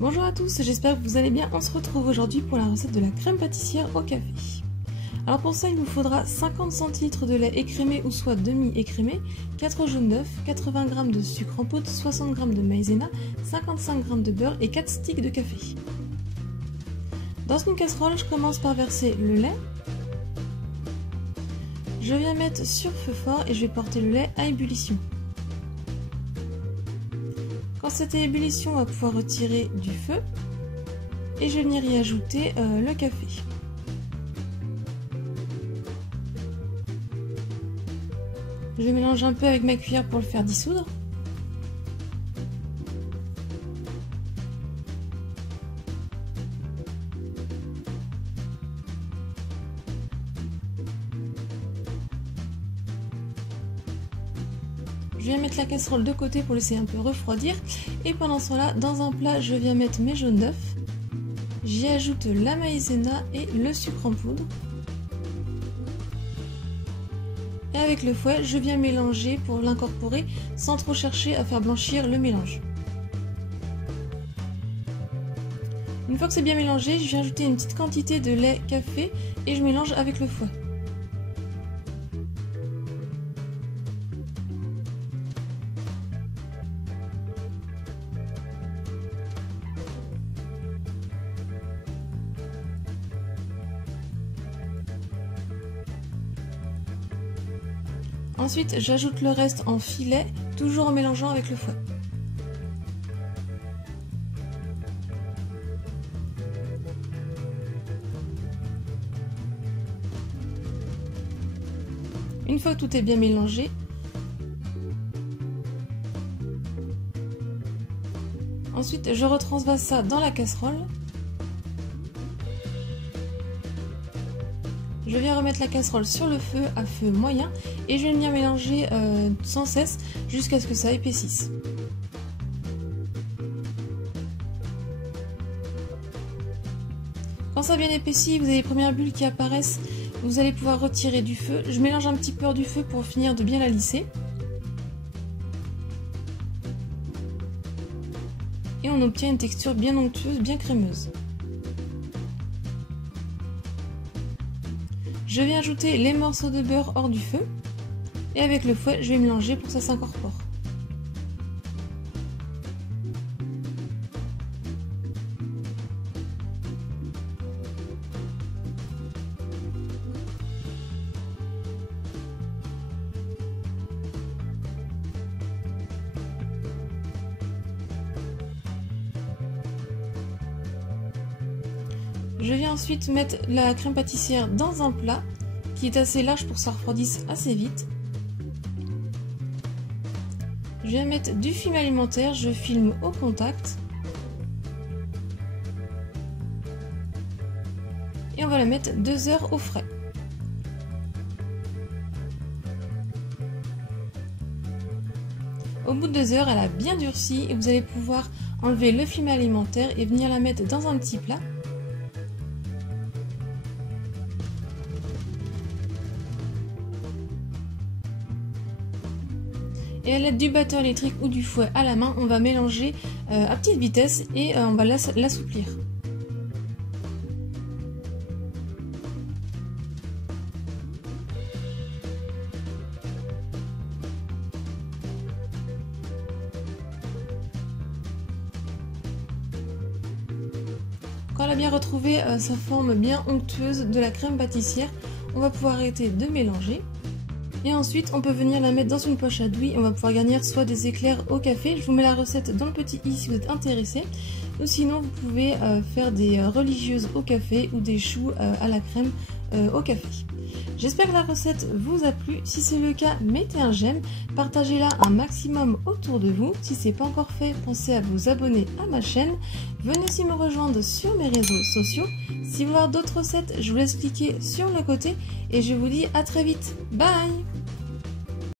Bonjour à tous, j'espère que vous allez bien. On se retrouve aujourd'hui pour la recette de la crème pâtissière au café. Alors pour ça, il vous faudra 50 centilitres de lait écrémé ou soit demi-écrémé, 4 jaunes d'œufs, 80 g de sucre en poudre, 60 g de maïzena, 55 g de beurre et 4 sticks de café. Dans une casserole, je commence par verser le lait. Je viens mettre sur feu fort et je vais porter le lait à ébullition. Quand cette ébullition, on va pouvoir retirer du feu et je vais venir y ajouter le café. Je vais mélanger un peu avec ma cuillère pour le faire dissoudre. Je viens mettre la casserole de côté pour laisser un peu refroidir. Et pendant ce temps-là, dans un plat, je viens mettre mes jaunes d'œufs. J'y ajoute la maïzena et le sucre en poudre. Et avec le fouet, je viens mélanger pour l'incorporer sans trop chercher à faire blanchir le mélange. Une fois que c'est bien mélangé, je viens ajouter une petite quantité de lait café et je mélange avec le fouet. Ensuite, j'ajoute le reste en filet, toujours en mélangeant avec le fouet. Une fois que tout est bien mélangé, ensuite je retransvase ça dans la casserole. Je viens remettre la casserole sur le feu à feu moyen et je vais venir mélanger sans cesse jusqu'à ce que ça épaississe. Quand ça a bien épaissi, vous avez les premières bulles qui apparaissent, vous allez pouvoir retirer du feu. Je mélange un petit peu hors du feu pour finir de bien la lisser. Et on obtient une texture bien onctueuse, bien crémeuse. Je vais ajouter les morceaux de beurre hors du feu et avec le fouet, je vais mélanger pour que ça s'incorpore. Je viens ensuite mettre la crème pâtissière dans un plat qui est assez large pour que ça refroidisse assez vite. Je viens mettre du film alimentaire, je filme au contact. Et on va la mettre 2 heures au frais. Au bout de 2 heures, elle a bien durci et vous allez pouvoir enlever le film alimentaire et venir la mettre dans un petit plat. Et à l'aide du batteur électrique ou du fouet à la main, on va mélanger à petite vitesse et on va l'assouplir. Quand elle a bien retrouvé sa forme bien onctueuse de la crème pâtissière, on va pouvoir arrêter de mélanger. Et ensuite, on peut venir la mettre dans une poche à douille. On va pouvoir garnir soit des éclairs au café. Je vous mets la recette dans le petit i si vous êtes intéressé. Ou sinon, vous pouvez faire des religieuses au café ou des choux à la crème au café. J'espère que la recette vous a plu. Si c'est le cas, mettez un j'aime. Partagez-la un maximum autour de vous. Si ce n'est pas encore fait, pensez à vous abonner à ma chaîne. Venez aussi me rejoindre sur mes réseaux sociaux. Si vous voulez voir d'autres recettes, je vous laisse cliquer sur le côté. Et je vous dis à très vite. Bye!